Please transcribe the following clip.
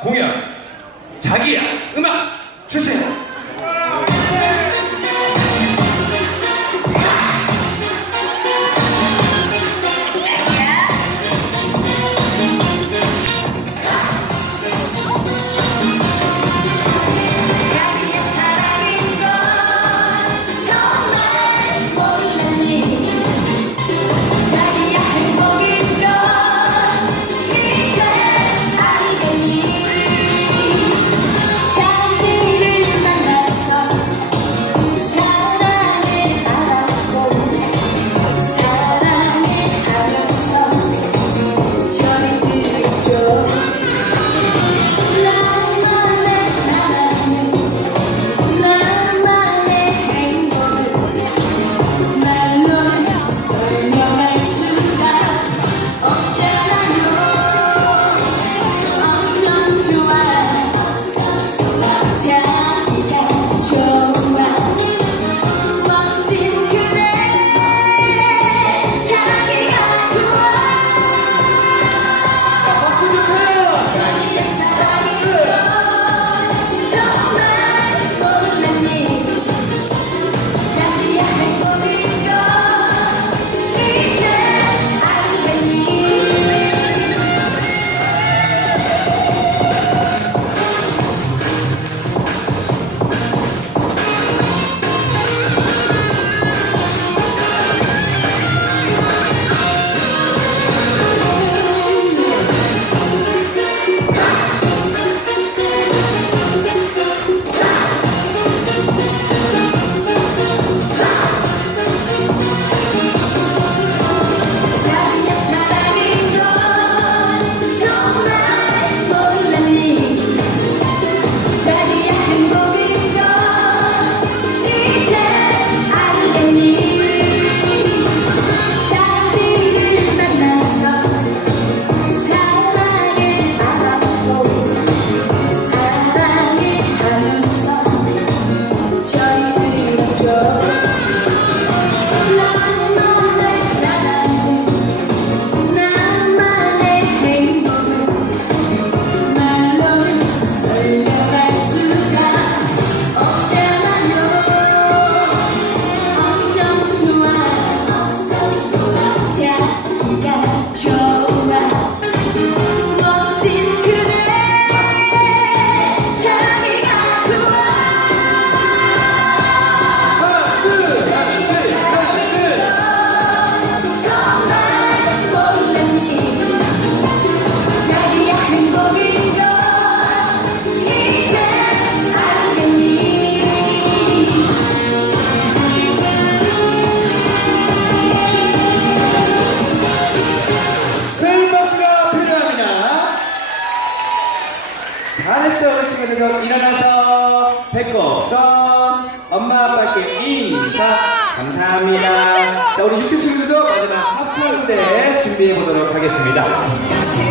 공연 자기야 음악 주세요. 잘했어 우리 친구들 그리고 일어나서 배꼽 선 엄마 아빠께 인사. 감사합니다. 자 우리 육수 친구들도 마지막 합창대 준비해 보도록 하겠습니다.